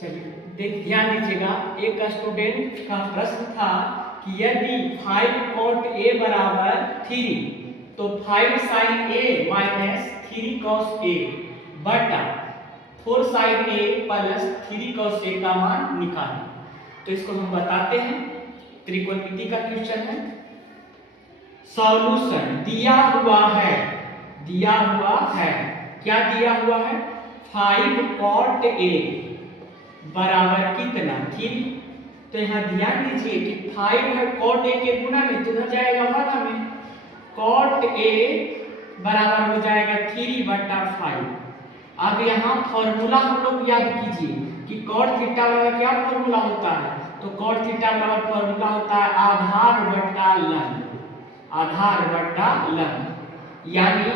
चलिए ध्यान दीजिएगा, एक स्टूडेंट का प्रश्न था कि यदि 5 cot a बराबर 3 तो 5 sin a minus 3 cos a बटा 4 sin a plus 3 cos a का मान निकालें। तो इसको हम बताते हैं, त्रिकोणमिति का क्वेश्चन है। सॉल्यूशन दिया हुआ है, क्या दिया हुआ है? 5 cot a बराबर कितना? 3। तो यहाँ ध्यान दीजिए कि 5 है cot a के गुना में तो इधर जाएगा बटा में, cot a बराबर हो जाएगा 3 बटा 5। अब यहाँ फॉर्मूला हम लोग याद कीजिए कि cot थीटा बराबर क्या फॉर्मूला होता है? तो cot थीटा बराबर फॉर्मूला होता है आधार बटा लंब, यानी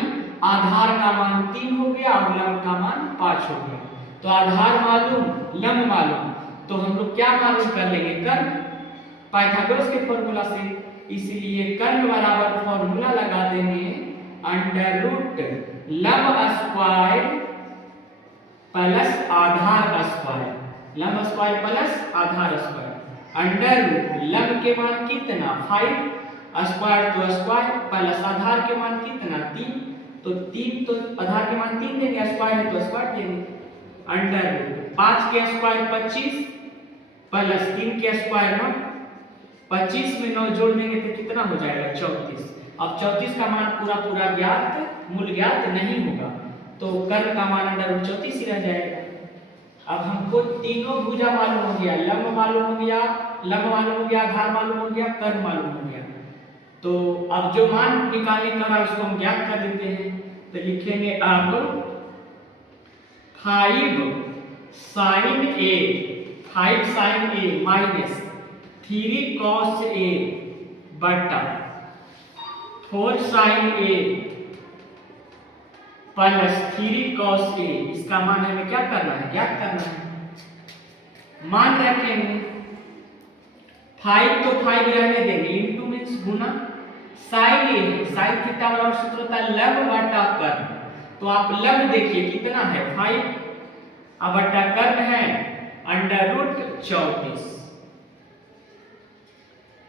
आधार का मान 3 हो गया और लंब का मान 5 हो गया। तो आधार मालूम, लंब मालूम, तो हम लोग क्या मालूम कर लेंगे? कर्ण, पाइथागोरस के फॉर्मूला से। इसलिए कर्ण बराबर फॉर्मूला लगा देंगे अंडर रूट लंब स्क्वायर प्लस आधार स्क्वायर, लंब स्क्वायर प्लस आधार स्क्वायर अंडर रूट लंब के मान कितना? 5 स्क्वायर तो स्क्वायर प्लस आधार के मान कितना? 3। तो 3 तो आधार के मान 3 देंगे, स्क्वायर है तो स्क्वायर देंगे। अंडर रूट 5 के स्क्वायर 25 प्लस 3 के स्क्वायर 9, 25 में 9 जोड़ देंगे तो कितना हो जाएगा? 34। अब 34 का मान पूरा ज्ञात, मूल ज्ञात नहीं होगा, तो कर्ण का मान अंडर रूट 34 ही रह जाएगा। अब हमको तीनों भुजा मालूम हो गया, लंब मालूम हो गया, आधार मालूम हो गया, कर्ण मालूम हो गया। तो अब जो मान निकालने का है उसको हम ज्ञात कर देते हैं। तो लिखेंगे अब 5 sin a minus 3 cos a बटा 4 sin a plus 3 cos a, इसका मान हमें क्या करना है? ज्ञात करना है। मान रखेंगे 5 तो 5 रहने देंगे, इंटू मीन्स गुना, साइन ए है, साइन थीटा बराबर सूत्र होता है लंब बटा कर्ण। तो आप लंब देखिए कितना है? 5 अब बटा कर्ण है अंडर रूट 34,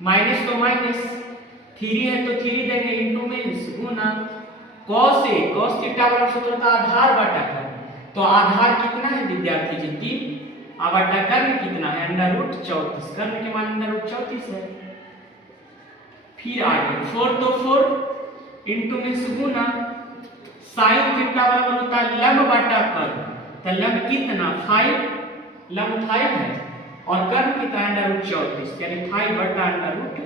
माइनस तो माइनस, 3 है तो 3 देंगे, into means Guna, cos a cos theta बराबर सूत्र होता है आधार बटा कर्ण। तो आधार कितना है विद्यार्थी जी? 3। अब बटा कर्ण कितना है? अंडर रूट 34, कर्ण के मान अंडर रूट 34 है। फिर आगे 4 तो 4 इंटू मीन्स गुना, साइन थीटा बराबर होता है लंब बटा कर्ण। तो लंब कितना? 5, लंब 5 है और कर्ण कितना? अंडर रूट 34, यानी 5 बटा अंडर रूट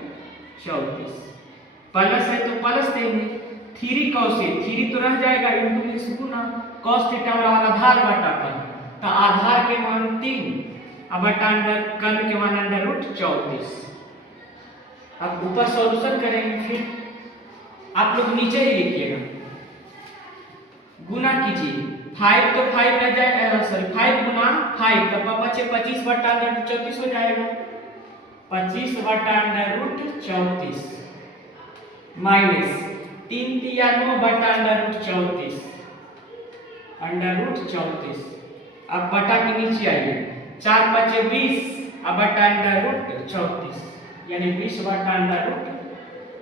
34। प्लस है तो प्लस देंगे, 3 cos a, 3 तो रह जाएगा, इंटू मीन्स गुना, cos थीटा बराबर आधार बटा कर्ण। तो आधार के मान 3 अब बटा अंडर कर्ण के मान अंडर रूट 34। अब ऊपर सॉल्यूशन करेंगे, फिर आप लोग नीचे ही लिखिएगा, गुना कीजिए, 5 तो 5 रह जाएगा, सॉरी 5 गुना 5 तो 25 बटा अंडर रूट 34 हो जाएगा, 25 बटा अंडर रूट 34 माइनस 3 तिया 9 बटा अंडर रूट 34, अंडर रूट 34। अब बटा के नीचे आइए, 4 5 20 अब बटा अंडर रूट 34, यानी 20 बटा अंडर रूट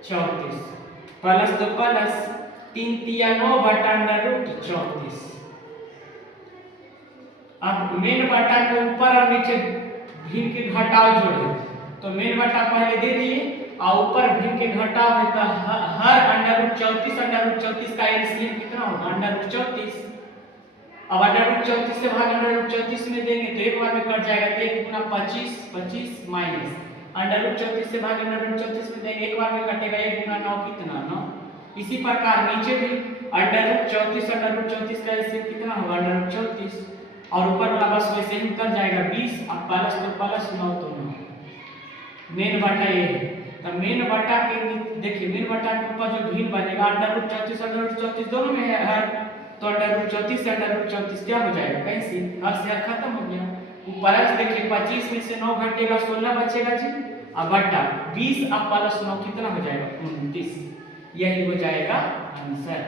34 प्लस तो प्लस, 3 तिया 9 बटा अंडर रूट 34। अब मेन बटा के ऊपर और नीचे भिन्न के घटाव जोड़े, तो मेन बटा पहले दे दिए और ऊपर भिन्न के घटाव है, तो हर अंडर रूट 34 का एलसीएम कितना होगा? Under root 34। अब अंडर रूट 34 से भाग अंडर रूट 34 में देंगे तो एक बार में कट जाएगा, तो 1 गुना 25 माइनस अंडर रूट 34 से भाग अंडर रूट 34 में देंगे, एक बार में कटेगा, 1 गुना 9 कितना? 9। इसी प्रकार नीचे भी अंडर रूट 34 का एलसीएम कितना होगा? अंडर रूट 34 और ऊपर वाला बस वैसे ही कर जाएगा 20, अब प्लस तो प्लस 9 तो 9। मेन बटा ये है, तो मेन बटा के देखिए, मेन बटा के ऊपर जो भिन्न बनेगा अंडर रूट 34 दोनों में है, तो अंडर रूट 34 से अंडर रूट 34 क्या हो जाएगा? कैसे? हर से खत्म हो गया। ऊपर देखिए 25 में से 9 घटेगा, 16 बचेगा जी, अब बटा 20 अब प्लस 9 कितना हो जाएगा? 29। यही हो जाएगा आंसर।